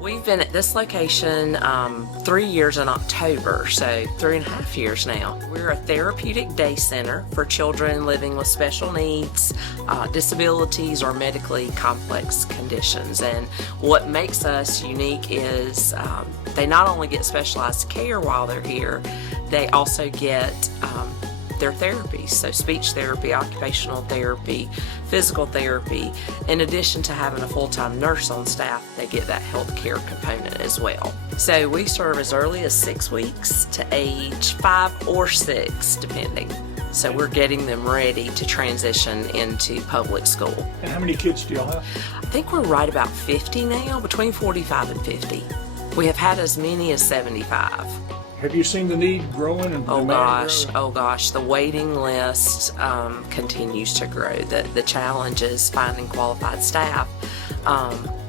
We've been at this location 3 years in October, so 3.5 years now. We're a therapeutic day center for children living with special needs, disabilities, or medically complex conditions. And what makes us unique is they not only get specialized care while they're here, they also get their therapies, so speech therapy, occupational therapy, physical therapy. In addition to having a full-time nurse on staff, they get that health care component as well. So we serve as early as 6 weeks to age 5 or 6, depending. So we're getting them ready to transition into public school. And how many kids do y'all have? I think we're right about 50 now, between 45 and 50. We have had as many as 75. Have you seen the need growing and Oh growing? gosh, the waiting list continues to grow. The challenge is finding qualified staff.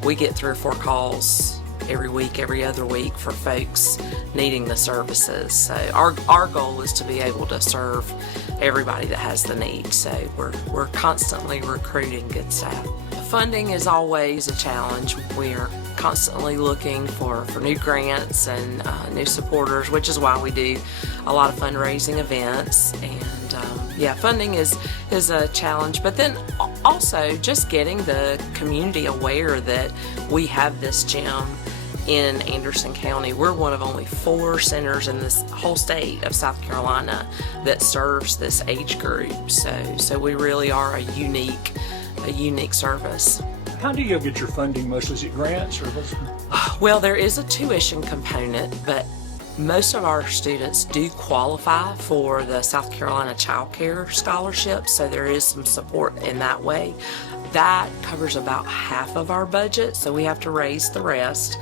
We get 3 or 4 calls every week, every other week for folks needing the services. So our goal is to be able to serve everybody that has the need. So we're constantly recruiting good staff. Funding is always a challenge. We're constantly looking for new grants and new supporters, which is why we do a lot of fundraising events. And funding is a challenge, but then also just getting the community aware that we have this gym in Anderson County. We're one of only 4 centers in this whole state of South Carolina that serves this age group. So we really are a unique service. How do you get your funding mostly? Is it grants or what's? Well, there is a tuition component, but most of our students do qualify for the South Carolina Child Care Scholarship, so there is some support in that way. That covers about half of our budget, so we have to raise the rest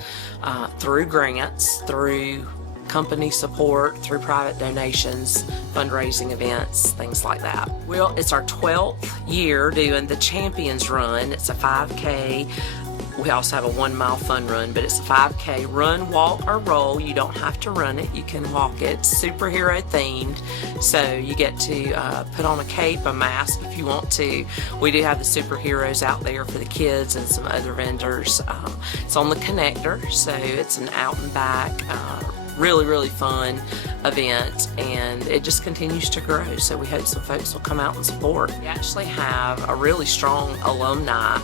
through grants, through company support, through private donations, fundraising events, things like that. Well, it's our 12th year doing the Champions Run. It's a 5K. We also have a 1-mile fun run, but it's a 5K run, walk, or roll. You don't have to run it, you can walk it. It's superhero themed, so you get to put on a cape, a mask if you want to. We do have the superheroes out there for the kids and some other vendors. It's on the connector, so it's an out and back, really fun event, and it just continues to grow, so we hope some folks will come out and support. We actually have a really strong alumni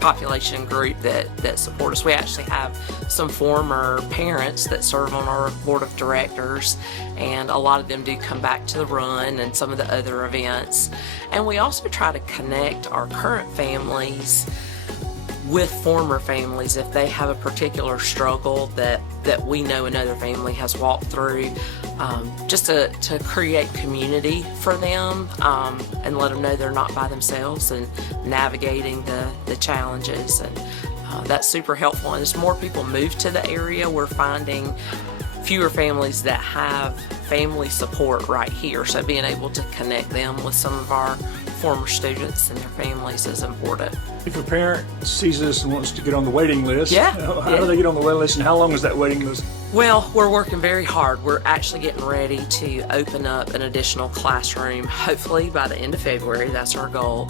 population group that support us. We actually have some former parents that serve on our board of directors, and a lot of them do come back to the run and some of the other events. And we also try to connect our current families with former families if they have a particular struggle that we know another family has walked through, just to create community for them, and let them know they're not by themselves and navigating the challenges. And that's super helpful. And as more people move to the area, we're finding fewer families that have family support right here, so being able to connect them with some of our former students and their families is important. If a parent sees this and wants to get on the waiting list, how do they get on the waiting list, and how long is that waiting list? Well, we're working very hard. We're actually getting ready to open up an additional classroom, hopefully by the end of February. That's our goal,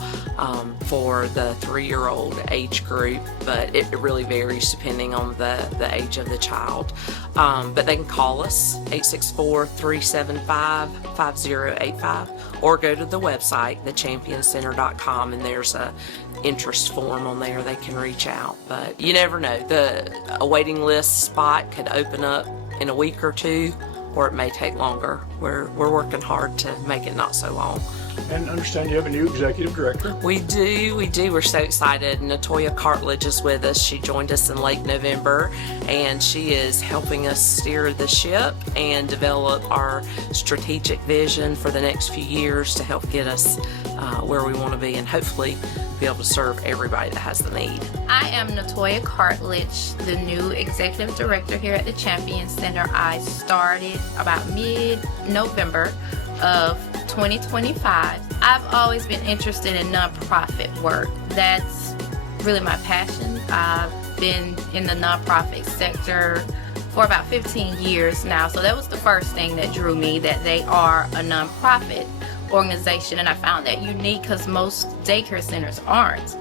for the 3-year-old age group, but it really varies depending on the age of the child. But they can call us, 864-375-5085, or go to the website, thechampionscenter.com, and there's a interest form on there. They can reach out. But you never know. A waiting list spot could open up in a week or 2, or it may take longer. We're working hard to make it not so long. And understand you have a new executive director. We do. We're so excited. Natoya Cartledge is with us. She joined us in late November, and she is helping us steer the ship and develop our strategic vision for the next few years to help get us where we want to be, and hopefully be able to serve everybody that has the need. I am Natoya Cartledge, the new executive director here at the Champions Center. I started about mid-November of 2025. I've always been interested in nonprofit work. That's really my passion. I've been in the nonprofit sector for about 15 years now, so that was the first thing that drew me, that they are a nonprofit organization, and I found that unique because most daycare centers aren't.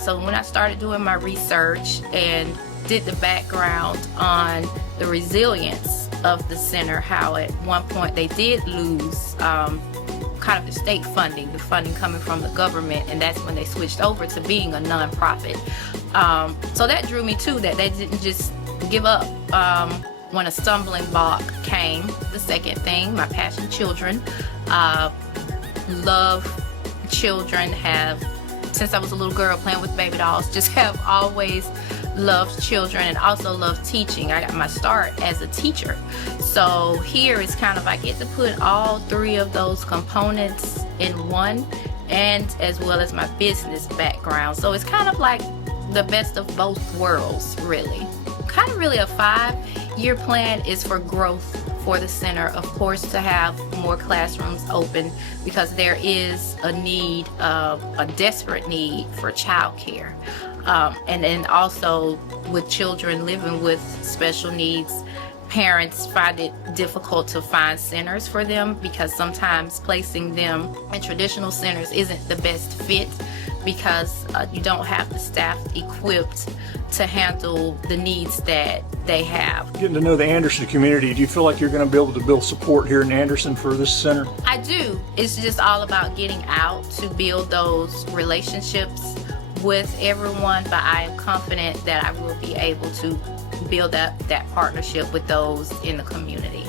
So when I started doing my research and did the background on the resilience of the center, how at one point they did lose kind of the state funding, the funding coming from the government, and that's when they switched over to being a nonprofit. So that drew me too, that they didn't just give up when a stumbling block came. The second thing, my passion, children. Love children, have, since I was a little girl playing with baby dolls, just have always loved children and also loved teaching. I got my start as a teacher. So here it's kind of, I get to put all three of those components in one, and as well as my business background. So it's kind of like the best of both worlds, really. Kind of really a 5-year plan is for growth for the center. Of course, to have more classrooms open, because there is a need, a desperate need for childcare. And then also with children living with special needs, parents find it difficult to find centers for them, because sometimes placing them in traditional centers isn't the best fit, because you don't have the staff equipped to handle the needs that they have. Getting to know the Anderson community, do you feel like you're going to be able to build support here in Anderson for this center? I do. It's just all about getting out to build those relationships with everyone, but I am confident that I will be able to build up that partnership with those in the community.